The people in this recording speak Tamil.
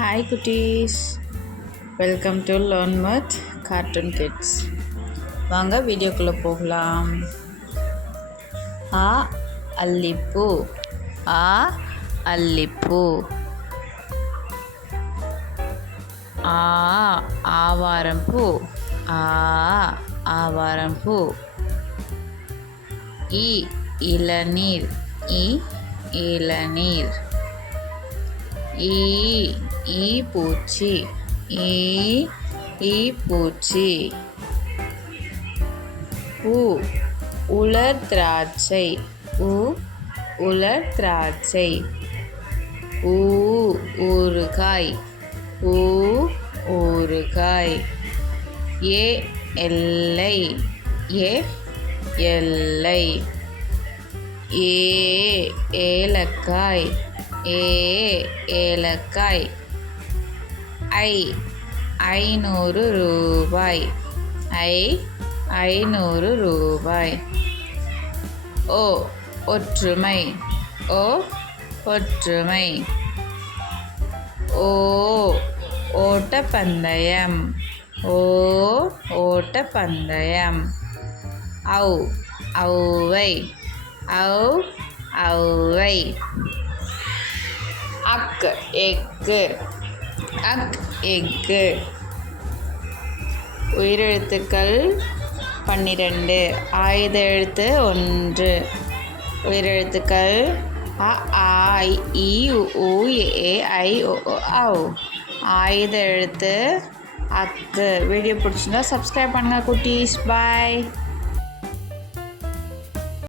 ஹாய் குட்டீஸ், welcome to learn with cartoon kids. வாங்க வீடியோக்குள்ளே போகலாம். ஆ அல்லிப்பூ, ஆ அல்லிப்பூ. ஆ ஆவாரம்பூ, ஆ ஆவாரம்பூ. இ இளநீர், இ இளநீர். ஈ பூச்சி, ஈ பூச்சி. உலர் திராட்சை, உலர் திராட்சை. ஊறுகாய், ஊறுகாய். எல்லை, எல்லை. ஏலக்காய், ஏலக்காய். 500 ரூபாய், 500 ரூபாய். ஒற்றுமை, ஒற்றுமை. ஓட்டப்பந்தயம், ஓட்டப்பந்தயம். ஔவை, ஔவை. எக்கு, எக்கு. உயிரெழுத்துக்கள் 12, ஆயுத எழுத்து 1. உயிரெழுத்துக்கள் அ, ஆ, இ, உ, ஏ, ஐ, ஓ, ஔ. ஆயுத எழுத்து அக்கு. வீடியோ பிடிச்சிருந்தா சப்ஸ்கிரைப் பண்ணுங்கள் குட்டீஸ். பாய்.